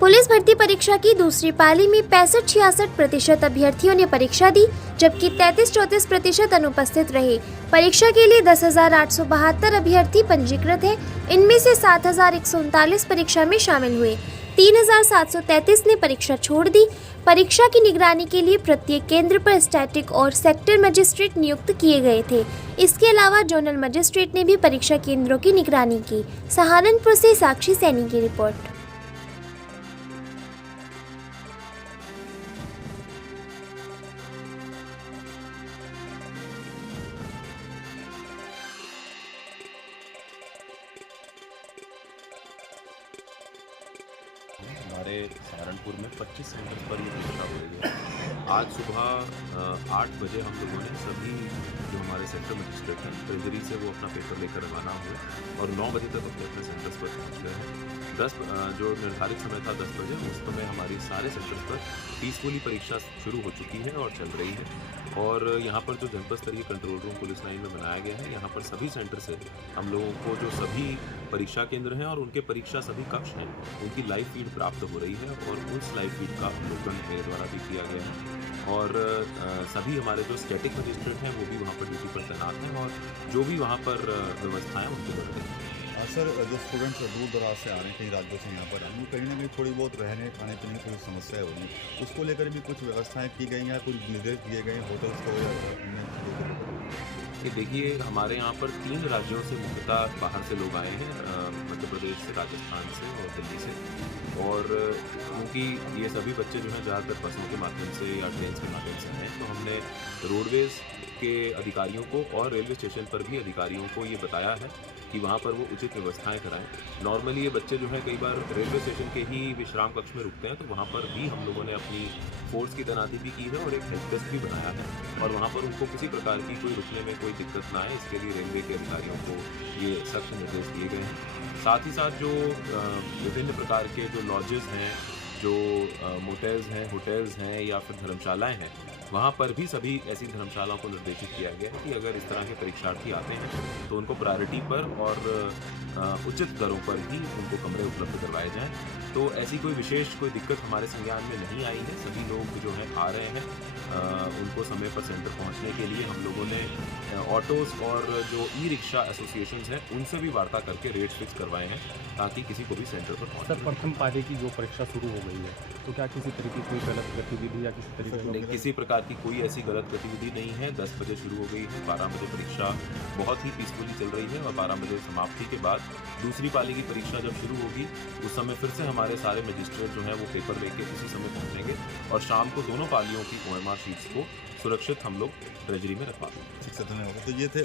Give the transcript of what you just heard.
Police भर्ती परीक्षा की दूसरी पाली में 65-66% अभ्यर्थियों ने परीक्षा दी, जबकि 33-34% अनुपस्थित रहे। परीक्षा के लिए 10,872 अभ्यर्थी पंजीकृत हैं। इनमें से 7,139 परीक्षा में शामिल हुए। 3,733 ने परीक्षा छोड़ दी। परीक्षा की निगरानी के लिए प्रत्येक केंद्र पर स्टैटिक और सेक्टर मजिस्ट्रेट नियुक्त किए गए थे। इसके अलावा जोनल मजिस्ट्रेट ने भी परीक्षा केंद्रों की निगरानी की। सहारनपुर से साक्षी सैनी की रिपोर्ट। हमारे सहारनपुर में 25 सेंटर पर ये परीक्षा हो रही है। आज सुबह 8 बजे हम लोगों ने सभी जो हमारे सेक्टर मजिस्ट्रेट हैं ट्रेजरी से वो अपना पेपर लेकर रवाना हुए और 9 बजे तक अपने अपने सेंटर्स पर पहुंच गए हैं। जो निर्धारित समय था 10 बजे, उस समय हमारी सारे सेक्टर्स पर पीसफुली परीक्षा शुरू हो चुकी है और चल रही है। और यहाँ पर जो जनपद स्तरीय कंट्रोल रूम पुलिस लाइन में बनाया गया है, यहाँ पर सभी सेंटर से हम लोगों को जो सभी परीक्षा केंद्र हैं और उनके परीक्षा सभी कक्ष हैं, उनकी लाइव फीड प्राप्त हो रही है और उस लाइव फीड का अवलोकन मेरे द्वारा भी किया गया है। और सभी हमारे जो स्टैटिक मजिस्ट्रेट हैं वो भी वहाँ पर ड्यूटी पर तैनात हैं और जो भी वहाँ पर व्यवस्थाएं उनकी बढ़ रही हैं। सर, जो स्टूडेंट्स दूर दराज से आ रहे हैं, कई राज्यों से यहाँ पर आए हैं, कहीं ना कहीं थोड़ी बहुत रहने खाने पीने की थोड़ी समस्या होगी, उसको लेकर भी कुछ व्यवस्थाएं की गई हैं, कुछ निर्देश दिए गए हैं होटल्स को या ये देखिए, हमारे यहाँ पर 3 राज्यों से मुख्यतः बाहर से लोग आए हैं, मध्य प्रदेश से, राजस्थान से और दिल्ली से। और क्योंकि ये सभी बच्चे जो हैं ज़्यादातर बसों के माध्यम से या ट्रेन के माध्यम से हैं, तो हमने रोडवेज़ के अधिकारियों को और रेलवे स्टेशन पर भी अधिकारियों को ये बताया है कि वहाँ पर वो उचित व्यवस्थाएं कराएं। नॉर्मली ये बच्चे जो हैं कई बार रेलवे स्टेशन के ही विश्राम कक्ष में रुकते हैं, तो वहाँ पर भी हम लोगों ने अपनी फोर्स की तैनाती भी की है और एक हेल्प डेस्क भी बनाया है और वहाँ पर उनको किसी प्रकार की कोई रुकने में कोई दिक्कत ना आए, इसके लिए रेलवे के अधिकारियों को ये सख्त निर्देश दिए गए हैं। साथ ही साथ जो विभिन्न प्रकार के जो लॉजेस हैं, जो मोटेल्स हैं, होटल्स हैं या फिर धर्मशालाएं हैं, वहाँ पर भी सभी ऐसी धर्मशालाओं को निर्देशित किया गया है कि अगर इस तरह के परीक्षार्थी आते हैं तो उनको प्रायोरिटी पर और उचित दरों पर ही उनको कमरे उपलब्ध करवाए जाएं। तो ऐसी कोई विशेष कोई दिक्कत हमारे संज्ञान में नहीं आई है। सभी लोग जो हैं आ रहे हैं, उनको समय पर सेंटर पहुंचने के लिए हम लोगों ने ऑटोज़ और जो ई रिक्शा एसोसिएशंस हैं उनसे भी वार्ता करके रेट फिक्स करवाए हैं ताकि किसी को भी सेंटर पर पहुँच। सर, प्रथम पाली की जो परीक्षा शुरू हो गई है, तो क्या किसी तरीके की कोई गलत गतिविधि या किसी तरीके नहीं, किसी प्रकार की कोई ऐसी गलत गतिविधि नहीं है। 10 बजे शुरू हो गई है, 12 बजे परीक्षा बहुत ही पीसफुली चल रही है और 12 बजे समाप्ति के बाद दूसरी पाली की परीक्षा जब शुरू होगी उस समय फिर से हमारे सारे मजिस्ट्रेट जो हैं वो पेपर लेके उसी समय पहुँचेंगे और शाम को दोनों पालियों की OMR शीट्स को सुरक्षित हम लोग ट्रेजरी में रखवा देंगे। ठीक है, धन्यवाद। तो ये थे